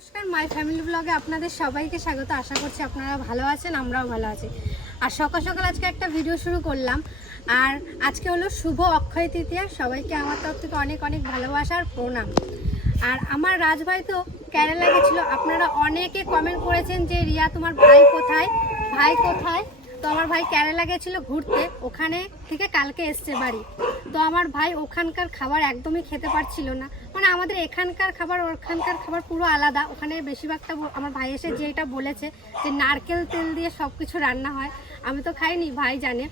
নমস্কার, my family ব্লগে আপনাদের সবাইকে স্বাগত। আশা করছি আপনারা ভালো আছেন, আমরাও ভালো আছি। আর সকাল সকাল আজকে একটা ভিডিও শুরু করলাম। আর আজকে হলো শুভ অক্ষয় তৃতীয়া। সবাইকে আমার তরফ থেকে অনেক অনেক ভালোবাসার প্রণাম। আর আমার রাজভাই তো কেরালা গেছিল। আপনারা অনেকে কমেন্ট করেছেন যে রিয়া তোমার ভাই কোথায়, ভাই কোথায়। তো আমার ভাই কেরালা গেছিল ঘুরতে, ওখানে থেকে কালকে এসছে বাড়ি। তো আমার ভাই ওখানকার খাবার একদমই খেতে পারছিল না। মানে আমাদের এখানকার খাবার ওখানকার খাবার পুরো আলাদা। ওখানে বেশিরভাগটা আমার ভাই এসে যেটা বলেছে যে নারকেল তেল দিয়ে সব কিছু রান্না হয়, আমি তো খাইনি, ভাই জানে।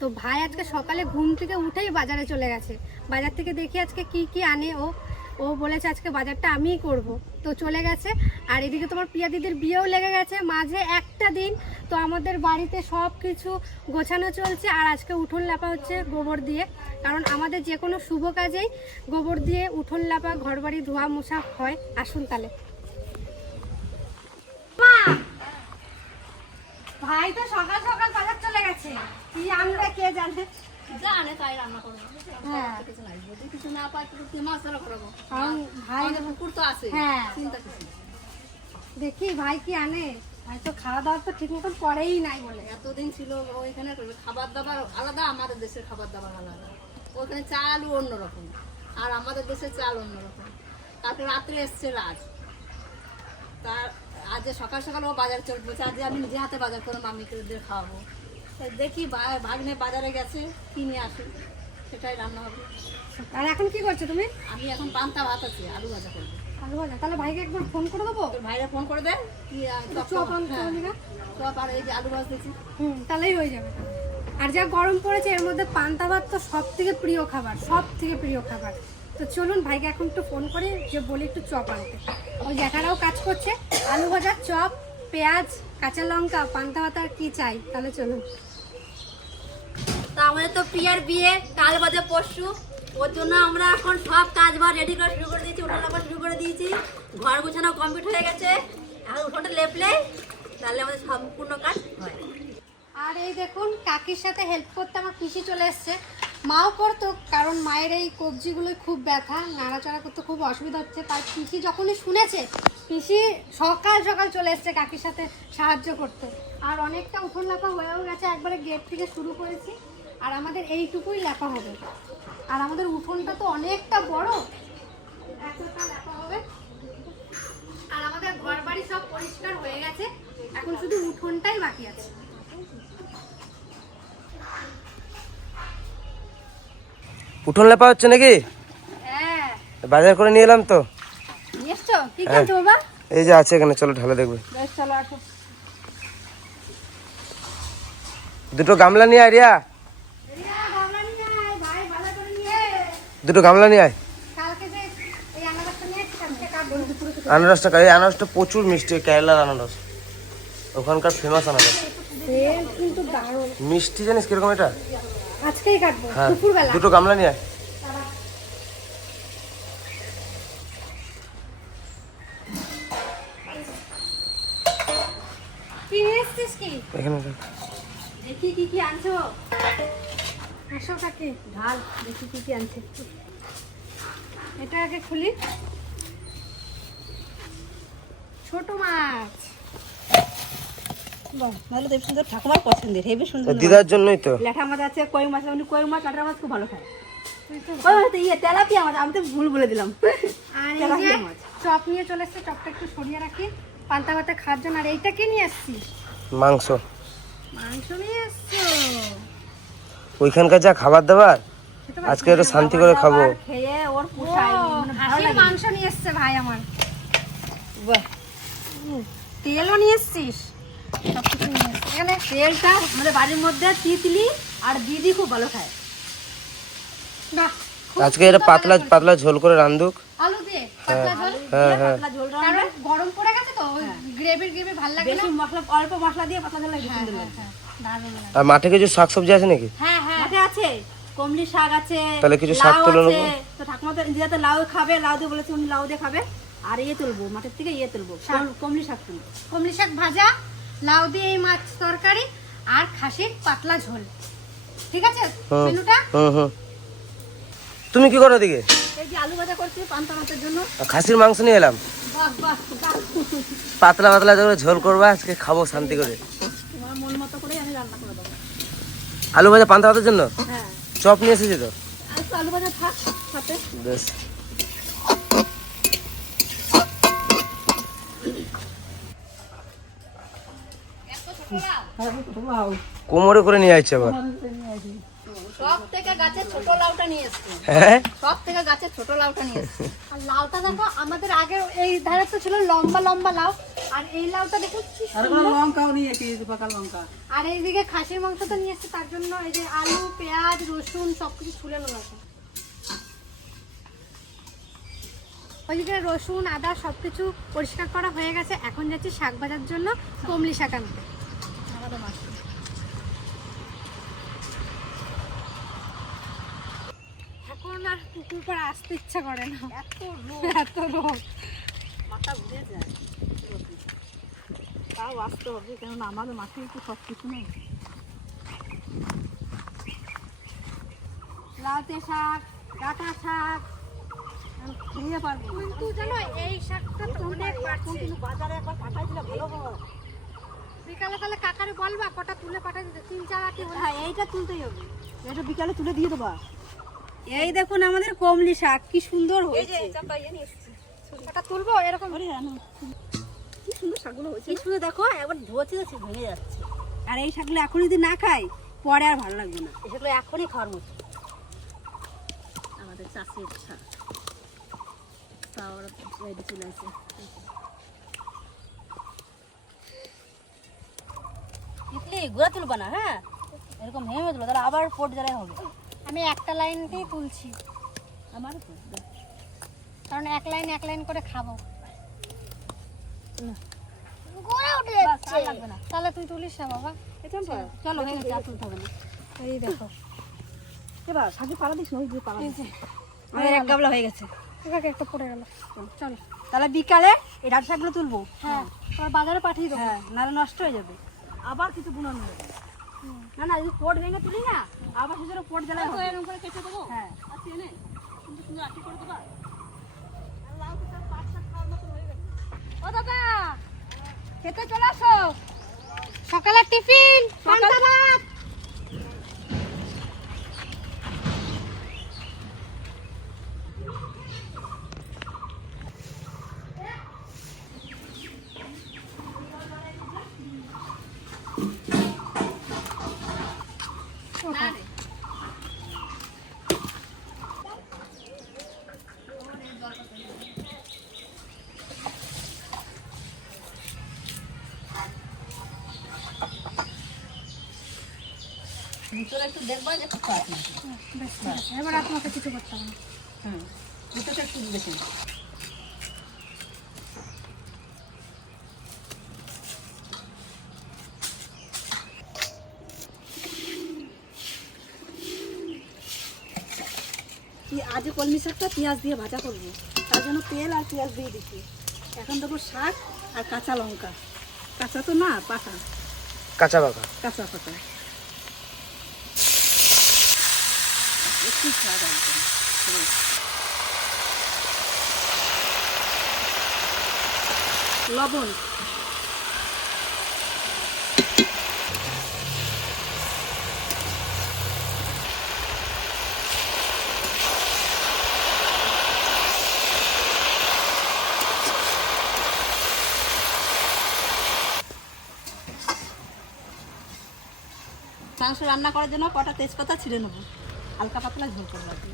তো ভাই আজকে সকালে ঘুম থেকে উঠেই বাজারে চলে গেছে। বাজার থেকে দেখি আজকে কি কি আনে। ও বলেছে আজকে বাজারটা আমিই করব, তো চলে গেছে। আর এদিকে তোমার প্রিয়া দিদির বিয়েও লেগে গেছে মাঝে একটা দিন। তো আমাদের বাড়িতে সব কিছু গোছানো চলছে। আর আজকে উঠোন লাপা হচ্ছে গোবর দিয়ে, কারণ আমাদের যে কোনো শুভ কাজেই গোবর দিয়ে উঠোন লাপা ঘর বাড়ি ধোয়া মোছা হয়। আসুন তাহলে। ভাই তো সকাল সকাল বাজার চলে গেছে, কি আমরা কে জানে। জানে তাই রান্না করবো। হ্যাঁ, কিছু নাই, যদি কিছু না পাই একটু মাছ রান্না করবো। কারণ ভাই আমাদের পুকুর তো আছে, হ্যাঁ চিন্তা কিছু নেই। দেখি ভাই কি আনে। ভাই তো খাওয়া দাওয়া তো ঠিক মতন করেই নাই বলে। এতদিন ছিল ওইখানে খাবার দাবার আলাদা, আমাদের দেশের খাবার দাবার আলাদা। ওইখানে চাল অন্যরকম, আর আমাদের দেশের চাল অন্যরকম। তারপরে রাত্রে এসছে রাজ, তার আজ সকাল সকাল ও বাজার চলে বলছে আজ আমি নিজে হাতে বাজার করে মামিকে ওদের খাওয়াবো। দেখি ভাগ্নে বাজারে গেছে, কিনে আসে, সেটাই রান্না হবে। আর এখন কি করছো তুমি? আমি এখন পান্তা ভাত আছে, আলু ভাজা করবো। আলু ভাজা, তাহলে ভাইকে একবার ফোন করে দেবো। তোর ভাইরা ফোন করে দে, কি চপ আনতে হবে না? চপ আর এই যে আলু ভাজ দিচ্ছি। তাহলেই হয়ে যাবে। আর যা গরম পড়েছে এর মধ্যে পান্তা ভাত তো সব থেকে প্রিয় খাবার, সব থেকে প্রিয় খাবার। তো চলুন ভাইকে এখন একটু ফোন করে যে বলি একটু চপ আনতে। ওই জ্যাঠারাও কাজ করছে, আলু ভাজা, চপ, পেঁয়াজ, কাঁচা লঙ্কা, পান্তা ভাত আর কি চাই। তাহলে চলুন। তা আমাদের তো প্রিয়ার বিয়ে কাল বাজে পরশু, ওর জন্য আমরা এখন সব কাজ বাজ রেডি করা শুরু করে দিয়েছি, উঠোন লাপা শুরু করে দিয়েছি, ঘর গোছানো কমপ্লিট হয়ে গেছে। এখন উঠোনটা লেপলে তাহলে আমাদের সম্পূর্ণ কাজ হয়। আর এই দেখুন কাকির সাথে হেল্প করতে আমার পিসি চলে এসছে। মাও করতো, কারণ মায়ের এই কবজিগুলোই খুব ব্যথা, নাড়াচাড়া করতে খুব অসুবিধা হচ্ছে। তার পিসি যখনই শুনেছে, পিসি সকাল সকাল চলে এসছে কাকির সাথে সাহায্য করতে। আর অনেকটা উঠোন লেপা হয়েও গেছে, একবারে গেট থেকে শুরু করেছি। আর আমাদের এইটুকুই লেপা হবে। আর আমাদের উঠোনটা তো অনেকটা বড়, এতটা লেপা হবে। আর আমাদের ঘর বাড়ি সব পরিষ্কার হয়ে গেছে, এখন শুধু উঠোনটাই বাকি আছে। উঠোন লেপা হচ্ছে নাকি? হ্যাঁ, বাজার করে নিয়ে এলাম তো। নিয়ে এসছো? কি কিনছো বাবা? এই যে আছে এখানে, চলো ঢালে দেখবে। বেশ, চলো আসো। দুটো গামলা নিয়ে আয় রিয়া, রিয়া, গামলা নিয়ে আয়, ভাই ভালো করে নিয়ে আয়। দুটো গামলা নিয়ে আয়। কালকে যে এই আনারসটা নিয়ে এসেছি, কালকে কাটবো। আনারসটা এই আনারসটা প্রচুর মিষ্টি, কেরালার আনারস, ওখানকার ফেমাস আনারস। তেল কিন্তু দারুণ। মিষ্টি জানিস কিরকম এটা? আজকেই কাটবো, হ্যাঁ, দুপুরবেলা। দুটো গামলা নিয়ে আয়। কি নিয়ে এসছিস কি? এখানে রাখ। দেখি কি কি আনছো। আসো কাকি, ঢাল, দেখি কি কি আনছে। এটা আগে খুলি। ছোট মাছ। ভালো দেব, সুন্দর, ঠাকুমার পছন্দের, হেবি সুন্দর। দিদার জন্যই তো। ল্যাঠা মাছ আছে, কই মাছ, উনি কই মাছ, লাটা মাছ খুব ভালো খায়। তুই তো তেলাপিয়া মাছ, আমি তো ভুল বলে দিলাম। আর এই যে তেলাপিয়া মাছ। চপ নিয়ে চলে এসছে, চপটা একটু সরিয়ে রাখি পান্তা ভাতে খাওয়ার জন্য। আর এইটা কি নিয়ে এসছিস? মাংস। মাংস নিয়ে এসছো? ওইখানকার যা খাবার দাবার, আজকে একটু শান্তি করে খাবো। খেয়ে ওর পোষায়, মানে ভালো হাঁসের লাগে। মাংস নিয়ে এসছে ভাই আমার। বাহ, তেলও নিয়ে এসছিস? সবকিছু নিয়ে এসছিস। এখানে তেলটা আমাদের বাড়ির মধ্যে তিতলি আর দিদি খুব ভালো খায়। বাহ, খুব আজকে এটা পাতলা পাতলা ঝোল করে রান্ধুক। আলু দিয়ে পাতলা ঝোল। হ্যাঁ হ্যাঁ, পাতলা ঝোল কারণ রান্না, গরম পড়ে গেছে তো, গ্রেভি ভালো লাগে না। বেশি মশলা, অল্প মশলা দিয়ে পাতলা ঝোল লাগে, হ্যাঁ, সুন্দর হ্যাঁ, লাগে। হ্যাঁ, দারুণ লাগে। আর মাঠে কিছু শাকসবজি আছে নাকি? হ্যাঁ হ্যাঁ, মাঠে আছে কমলি শাক আছে, তাহলে কিছু শাক লাউ তুলে আছে। নেবো। তো ঠাকুমা তো দিদা তো লাউ খাবে, লাউ দিয়ে বলেছে উনি লাউ দিয়ে খাবে। আর ইয়ে তুলবো মাঠের থেকে, ইয়ে তুলবো, কমলি শাক তুলবো। কমলি শাক ভাজা, লাউ দিয়ে এই মাছ তরকারি, আর খাসির পাতলা ঝোল। ঠিক আছে হুম মেনুটা? হুম হুম। তুমি কি করো দিকে? এই যে আলু ভাজা করছি পান্তা ভাতের জন্য। খাসির মাংস নিয়ে এলাম, বাহ বাহ বাহ। পাতলা পাতলা করে ঝোল করবা, আজকে খাবো শান্তি করে। তোমার মন মতো করেই আমি রান্না করে দেবো। আলু ভাজা পান্তা ভাতের জন্য হ্যাঁ, চপ নিয়ে এসেছি তো। আর একটু আলু ভাজা থাক সাথে। বেশ, কোমরে করে নিয়ে আসছে আবার। সব থেকে গাছের ছোট লাউটা নিয়ে এসছি। হ্যাঁ, সব থেকে গাছের ছোট লাউটা নিয়ে এসছি। আর লাউটা দেখো, আমাদের আগে এই ধারে তো ছিল লম্বা লম্বা লাউ, আর এই লাউটা দেখো কি সুন্দর। আর এইদিকে খাসির মাংস তো নিয়ে এসছে, তার জন্য এই যে আলু পেঁয়াজ রসুন সবকিছু ছুলে নেওয়া আছে। ওইদিকে রসুন আদা সবকিছু পরিষ্কার করা হয়ে গেছে। এখন যাচ্ছি শাক ভাজার জন্য কমলি শাক আনতে। এখন আর পুকুর পাড়ে আসতে ইচ্ছা করে না, এত রোদ। মাথা ঘুরে যায় রোদে। তাও আসতে হবে, কেননা আমাদের মাঠে তো সব কিছু নেই। লাউতে শাক, ডাঁটা শাক, খেয়ে পারবো না। কিন্তু জানো এই শাকটা তো অনেক বাড়ছে। কিন্তু বাজারে একবার পাঠাই দিলে ভালো হয়। বিকালে তাহলে কাকারে বলবা কটা তুলে পাঠাই দিতে, 3-4 আটি হলে। হ্যাঁ, এইটা তুলতেই হবে। এটা বিকালে তুলে দিয়ে দেবা। এই দেখুন আমাদের কমলি শাক কি সুন্দর হয়েছে। ওটা তুলবো এরকম। কি সুন্দর শাকগুলো হয়েছে। কি সুন্দর দেখো, একবার ধোয়াতে যাচ্ছে ভেঙে যাচ্ছে। আর এই শাকগুলো এখন যদি না খাই পরে আর ভালো লাগবে না। এগুলো এখনই খাওয়ার মতো। আমাদের চাষের শাক তাও রেডি চলে আসে। ইতলি গুঁড়া তুলবা না, হ্যাঁ এরকম ভেঙে তুলো, তাহলে আবার পোট জ্বালাই হবে। আমি একটা লাইনতেই তুলছি, আমারও তো কারণ এক লাইন করে খাবো। বাস, আর লাগবে না। তাহলে তুই তুলিস না বাবা। চলো হয়ে গেছে, আর তুলতে হবে না। এই দেখো, এবার শাকে পালা দিস না, ওই যে পালা এই দিস। যে আমাদের এক গাবলা হয়ে গেছে। এটাকে একটা পড়ে গেল। চলো, তাহলে বিকালে এই ডাল শাকগুলো তুলবো। হ্যাঁ আবার বাজারে পাঠিয়ে দেবো। হ্যাঁ, নাহলে নষ্ট হয়ে যাবে। আবার কিছু বুনানো হবে। না না, যদি পোট ভেঙে তুলি না, আবার সেজন্য পোট জ্বালাই হবে। এরকম করে কেটে দেবো। হ্যাঁ, আচ্ছা এনে সুন্দর সুন্দর আটি করে দেবা। ও দাদা, খেতে চলে আসো। সকালের টিফিন পান্তা ভাত। ভিতরে একটু দেখবা যে কিছু আছে নাকি। বেশ, ঠিক আছে। এবার আর তোমাকে কিছু করতে হবে না। হুম, ভিতরে একটু দেখে নিই। আজ কলমি শাকটা পেঁয়াজ দিয়ে ভাজা করবো, তার জন্য তেল আর পেঁয়াজ দিয়ে দিচ্ছি। এখন দেবো শাক আর কাঁচা লঙ্কা। কাঁচা তো না, পাকা, কাঁচা পাকা। কাঁচা পাকা। একটু স্বাদ আসবে। লবণ, মাংস রান্না করার জন্য কটা তেজপাতা ছিঁড়ে নেবো, হালকা পাতলা ঝোল করবো আর কি।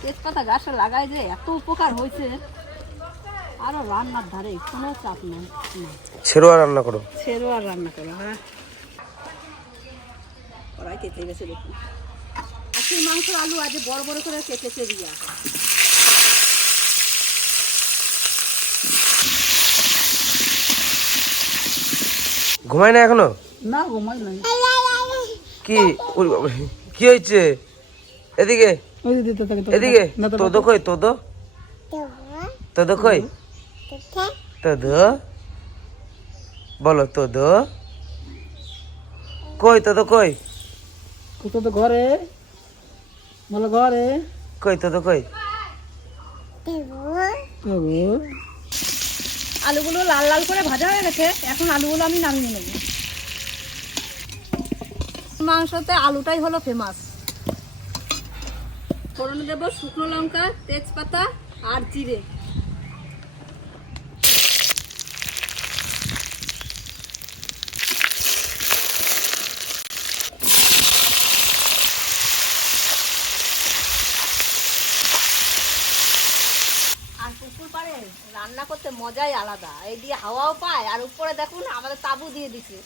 তেজপাতা গাছে লাগাই যে এত উপকার হয়েছে, আরো রান্নার ধারে কোনো চাপ নেই। ছেড়ো আর রান্না করো। ছেড়ো আর রান্না করো। হ্যাঁ, কড়াই কেটে গেছে দেখুন। আজকের মাংস আলু আজ বড় বড় করে কেটেছে রিয়া। ঘুমায় না এখনো? না, ঘুমাই নাই। কি ওরে বাবা, কি হয়েছে? এদিকে এদিকে, তোদো কই? তোদো তোদো কই? তোদো বলো, তোদো কই? তোদো কই? তো ঘরে বলো ঘরে কই তো কই? আলুগুলো লাল লাল করে ভাজা হয়ে গেছে, এখন আলুগুলো আমি নামিয়ে নেব। মাংসতে আলুটাই হলো ফেমাস। ফোড়নে দেবো শুকনো লঙ্কা, তেজপাতা আর জিরে। আর পুকুর পাড়ে রান্না করতে মজাই আলাদা, এই দিয়ে হাওয়াও পায় আর উপরে দেখুন আমাদের তাবু দিয়ে দিছে।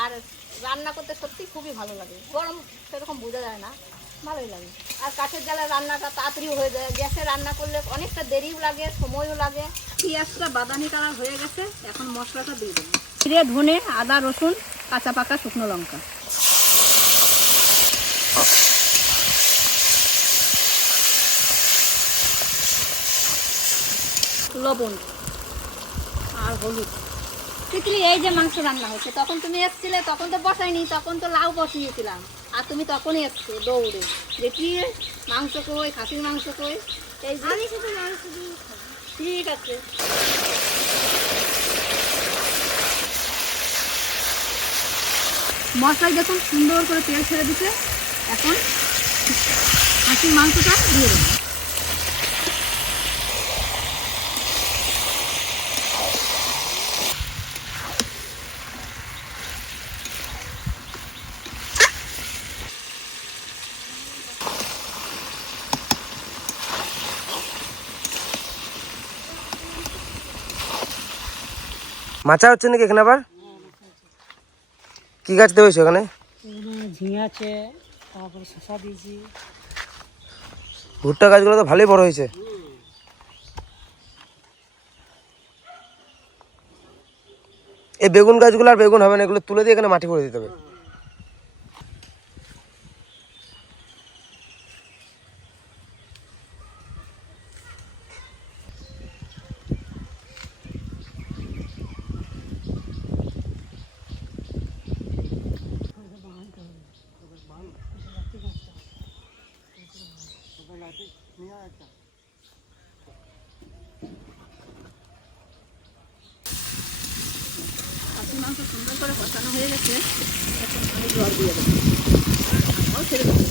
আর রান্না করতে সত্যি খুবই ভালো লাগে, গরম সেরকম বোঝা যায় না, ভালোই লাগে। আর কাঠের জ্বালায় রান্নাটা তাড়াতাড়ি হয়ে যায়, গ্যাসে রান্না করলে অনেকটা দেরিও লাগে, সময়ও লাগে। পেঁয়াজটা বাদামি কালার হয়ে গেছে, এখন মশলাটা দিয়ে দেবো। জিরে, ধনে, আদা, রসুন, কাঁচা পাকা শুকনো লঙ্কা, লবণ আর হলুদ। তিতলি, এই যে মাংস রান্না হচ্ছে, তখন তুমি এসছিলে, তখন তো বসাইনি, তখন তো লাউ বসিয়েছিলাম, আর তুমি তখনই এসছো দৌড়ে, দেখি মাংস কই, খাসির মাংস কই। এই যে আমি শুধু মাংস দিয়ে খাবো। ঠিক আছে, মশলাই দেখুন সুন্দর করে তেল ছেড়ে দিতে। এখন খাসির মাংসটা দিয়ে দেবো। মাচা হচ্ছে নাকি এখানে আবার? কি গাছ দেবেছো এখানে? ঝিঙে আছে, তারপরে শসা দিয়েছি। ভুট্টা গাছগুলো তো ভালোই বড় হয়েছে। এই বেগুন গাছগুলো আর বেগুন হবে না, এগুলো তুলে দিয়ে এখানে মাটি করে দিতে হবে। খাসির মাংস সুন্দর করে কষানো হয়ে গেছে, এখন আমি জল দিয়ে দেবো। আমরাও ছেড়ে দেবো।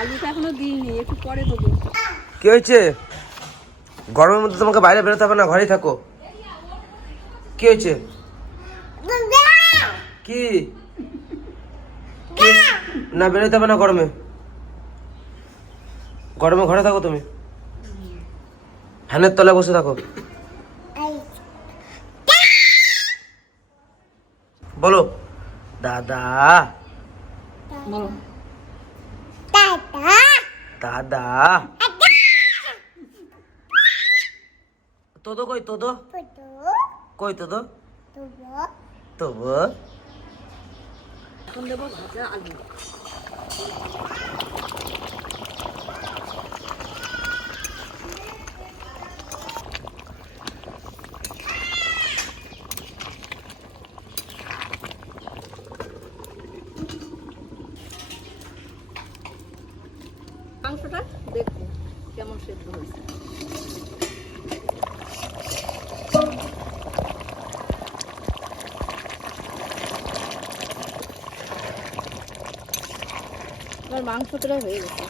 আলুটা এখনো দিইনি, একটু পরে দেবো। কি হয়েছে? গরমের মধ্যে তোমাকে বাইরে বেরোতে হবে না, ঘরেই থাকো। কি হয়েছে? কি কি? না, বেরোতে হবে না গরমে। গরমে ঘরে থাকো তুমি, ফ্যানের তলায় বসে থাকো। বলো দাদা। বলো দাদা। তোদো কই? তোদো কই? তোদো তবু এখন দেবো ভাজা আলু। মাংসটা দেখবো কেমন সেদ্ধ হয়েছে। আমার মাংসটা হয়ে গেছে।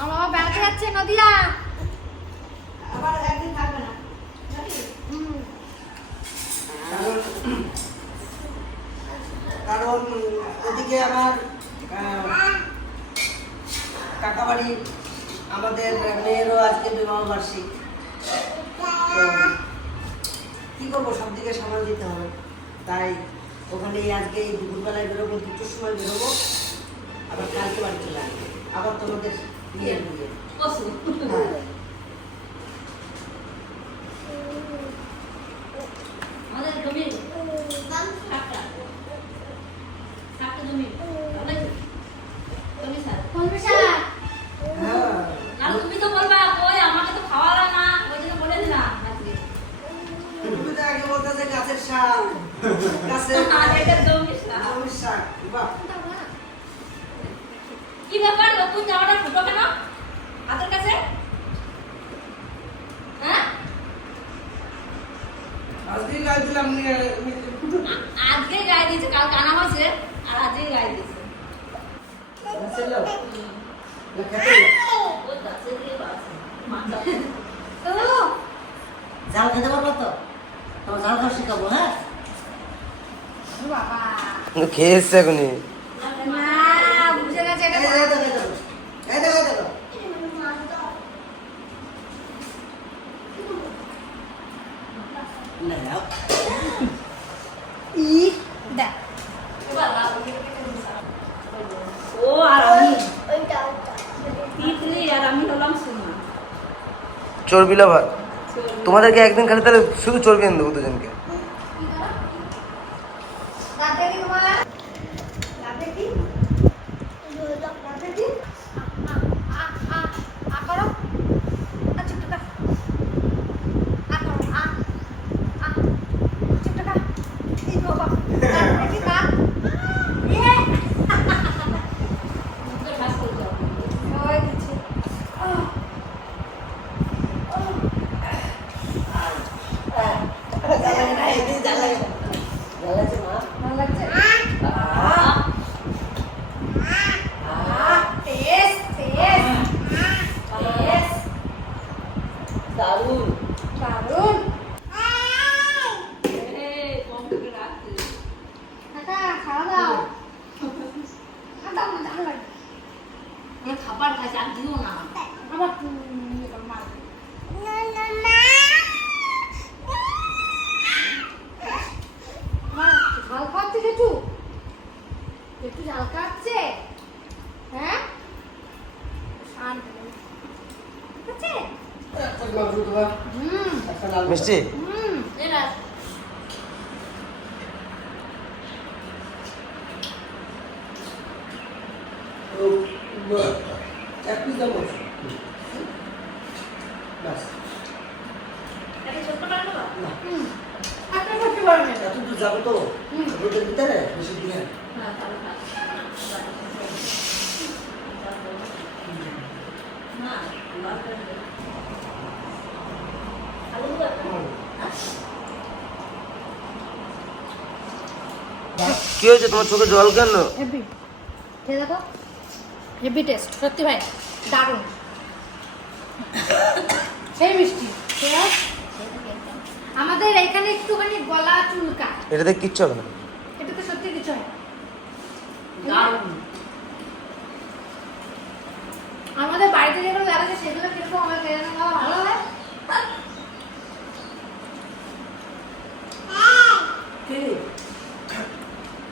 আমার বাবা বেড়াতে যাচ্ছে নদিয়া। কারণ ওদিকে আমার কাকা বাড়ি আমাদের মেয়েরও আজকে বিবাহ বার্ষিক। তো কি করবো, সব দিকে সামাল দিতে হবে। তাই ওখানে আজকে এই দুপুরবেলায় বেরোবো, 2টোর সময় বেরোবো, আবার কালকে বাড়ি চলে আসবো। আবার তোমাদের বিয়ের বিয়ে। হ্যাঁ। আমাদের জমি জমি জমি স্যার কলমি শাক। হ্যাঁ। না তুমি তো বলবা ওই আমাকে তো খাওয়ালা না, ওই জন্য বলে দিলাম আজকে। তুমি তো আগে বলতে গাছের শাক, গাছের এটা জমি স্যার। জমির শাক। বাহ, কি ব্যাপার, নতুন জামাটা ফুটো কেন হাতের কাছে? হ্যাঁ, আজকে গায়ে দিলাম আজকে গায়ে দিয়েছে, কাল কানা হয়েছে আর আজকে গায়ে দিয়েছে। ওই গাছে দিয়ে বাড়ছে মাথা। জাল খেতে পারবো তো? তোমার জাল খাওয়া শিখাবো। হ্যাঁ, বাবা খেয়ে এসছে এখনই। না, বুঝে গেছে এটা। এই দেখো, এই দেখো, এই দেখো। নাও। ই দেখ ও আর আমি তিতলি আর আমি হলাম সুমা। চর্বি লাভার। তোমাদেরকে একদিন খালি তাহলে শুধু চর্বি এনে দেবো দুজনকে। দাঁত দেখি তোমার, দাঁত দেখি, দাঁত দেখি। আ করো, চুপটা, আ করো, চুপটা, এই বাবা, দাঁত দেখি, দাঁত। ওই দিচ্ছি। ভালো লাগছে? Test, test, test. দারুণ। দারুণ। কাকা, খাওয়া দাও। দাও না, দাও না। খাবার খাইছে আর দিও না। আবার মার। মা, ঝাল খাচ্ছে জেঠু? জেঠু ঝাল খাচ্ছে? হ্যাঁ? শান্ত হয়ে। খাচ্ছে? হুম, মিষ্টি হুম। এরা এক পিস দাও। ব্যাস। এটা ছোট করে দেবো। হুম। আপনি করতে পারবেন না। এত দূর যাবো তো রোদের ভিতরে বেশি দিয়ে। হ্যাঁ তাহলে খা। না আলু দেবো একটা? কি হয়েছে তোমার চোখে জল কেন? হেভি, খেয়ে দেখো, হেভি টেস্ট, সত্যি ভাই দারুণ, সেই মিষ্টি। খেয়ে আস। আমাদের এখানে একটুখানি গলা চুলকা, এটাতে কিচ্ছু হবে না। এটা তো সত্যি কিছু হয় না। দারুণ। আমাদের বাড়িতে যেগুলো লাগাচ্ছে সেগুলো কিরকম আমার খেয়ে না খাওয়া ভালো হয়।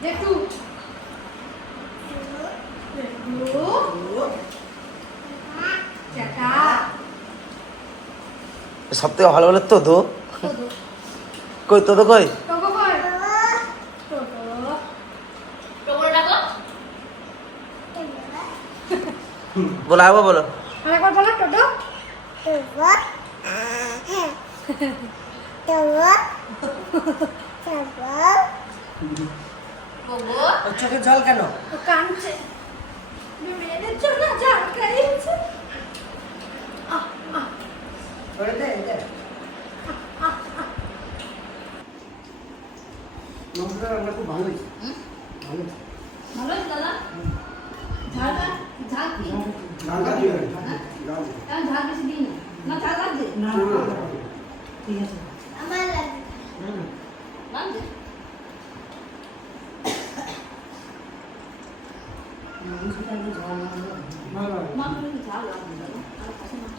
দেখু সব থেকে ভালো হলো তো দো। কই তো কই? টোকরে ডাকো। বলো আবার বলো। আরেকবার বলো টোটো। বলবো ওর চোখে জল কেন? ও কাঁদছে, মেয়েদের জন্য জল খাইয়েছে। করে দে, দে। মাংসটা রান্না খুব ভালো হয়েছে। ভালো হয়েছে। ভালো আছে দাদা? ঝালটা ঝাল কি? রান্না কি হবে? আমি ঝাল বেশি দিই না। না ঝাল লাগছে? না, ঠিক আছে। আমার লাগে। লাগছে? মাংসটা একটু ঝাল না হলে ভালো মাংস একটু ঝাল লাগবে না আর কাছে মাংস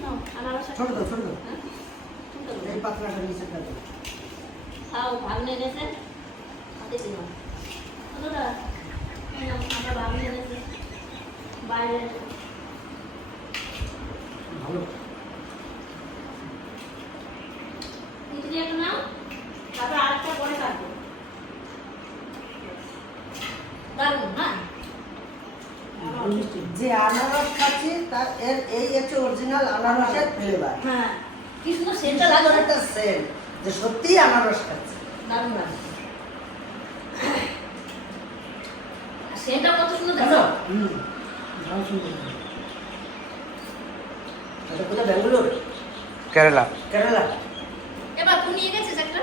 নাও আনারস ছোট তো ছোট তো হ্যাঁ এই পাতলাটা নিচে কাটো খাও ভালো লেগেছে হাতে দিলাম দাদা আমরা ভালো লেগেছে বাইরে ভালো ইডলি একটা নাও তারপর আরেকটা পরে কাটবো দারুণ হ্যাঁ যে আনারস খাচ্ছি তার এর এই হচ্ছে অরিজিনাল আনারসের ফ্লেভার হ্যাঁ কি সুন্দর সেন্টটা লাগবে একটা সেন্ট যে সত্যিই আনারস খাচ্ছে দারুণ লাগে সেন্টটা কত সুন্দর দেখো ভালো সুন্দর এটা কোথায় ব্যাঙ্গালোর কেরালা। কেরালা এবার কোন নিয়ে গেছে একটা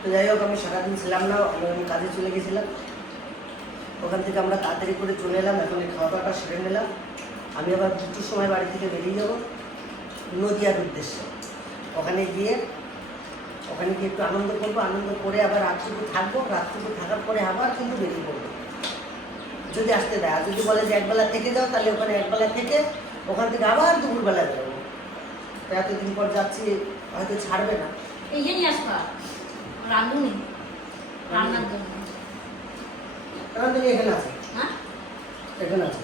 তো যাই হোক আমি সারাদিন ছিলাম না, আমি কাজে চলে গেছিলাম। ওখান থেকে আমরা তাড়াতাড়ি করে চলে এলাম, এখন এই খাওয়া দাওয়াটা সেরে নিলাম। আমি আবার দুটোর সময় বাড়ি থেকে বেরিয়ে যাব নদিয়ার উদ্দেশ্যে। ওখানে গিয়ে একটু আনন্দ করবো, আনন্দ করে আবার রাতটুকু থাকবো, রাতটুকু থাকার পরে আবার কিন্তু বেরিয়ে পড়বো যদি আসতে দেয়। আর যদি বলে যে একবেলা থেকে যাও, তাহলে ওখানে একবেলা থেকে ওখান থেকে আবার দুপুরবেলা বেরোবো। তো এতদিন পর যাচ্ছি, হয়তো ছাড়বে না। এই যে নিয়ে আসবা রাঁধুনি রান্নার জন্য রাঁধুনি এখানে আছে, হ্যাঁ এখানে আছে।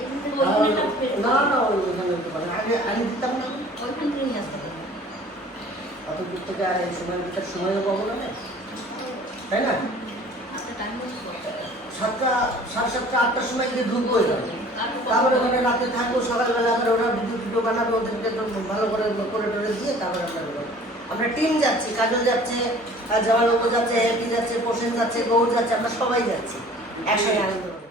এখান থেকে ওইখানে না না ওইখানে দোকানে আগে আনি দিতাম না, ওইখান থেকে নিয়ে আসতে হবে অত দূর থেকে আর এই সময় ভিতর সময়ও পাবো না, তাই না? আপনার টাইম মতো 7টা, 7:30, 8টার সময় গিয়ে ঢুকবো এখানে। তারপরে ওখানে রাতে থাকবো, সকালবেলা আমরা ওরা ভিডিও বানাবে, ওদেরকে তো ভালো করে করে টরে দিয়ে তারপরে আমরা বেরোবো। আমরা টিম যাচ্ছি, কাজল যাচ্ছে, জামালবাবু যাচ্ছে, হ্যাপি যাচ্ছে, প্রসেন যাচ্ছে, গৌর যাচ্ছে, আমরা সবাই যাচ্ছি একসঙ্গে আনন্দ করে।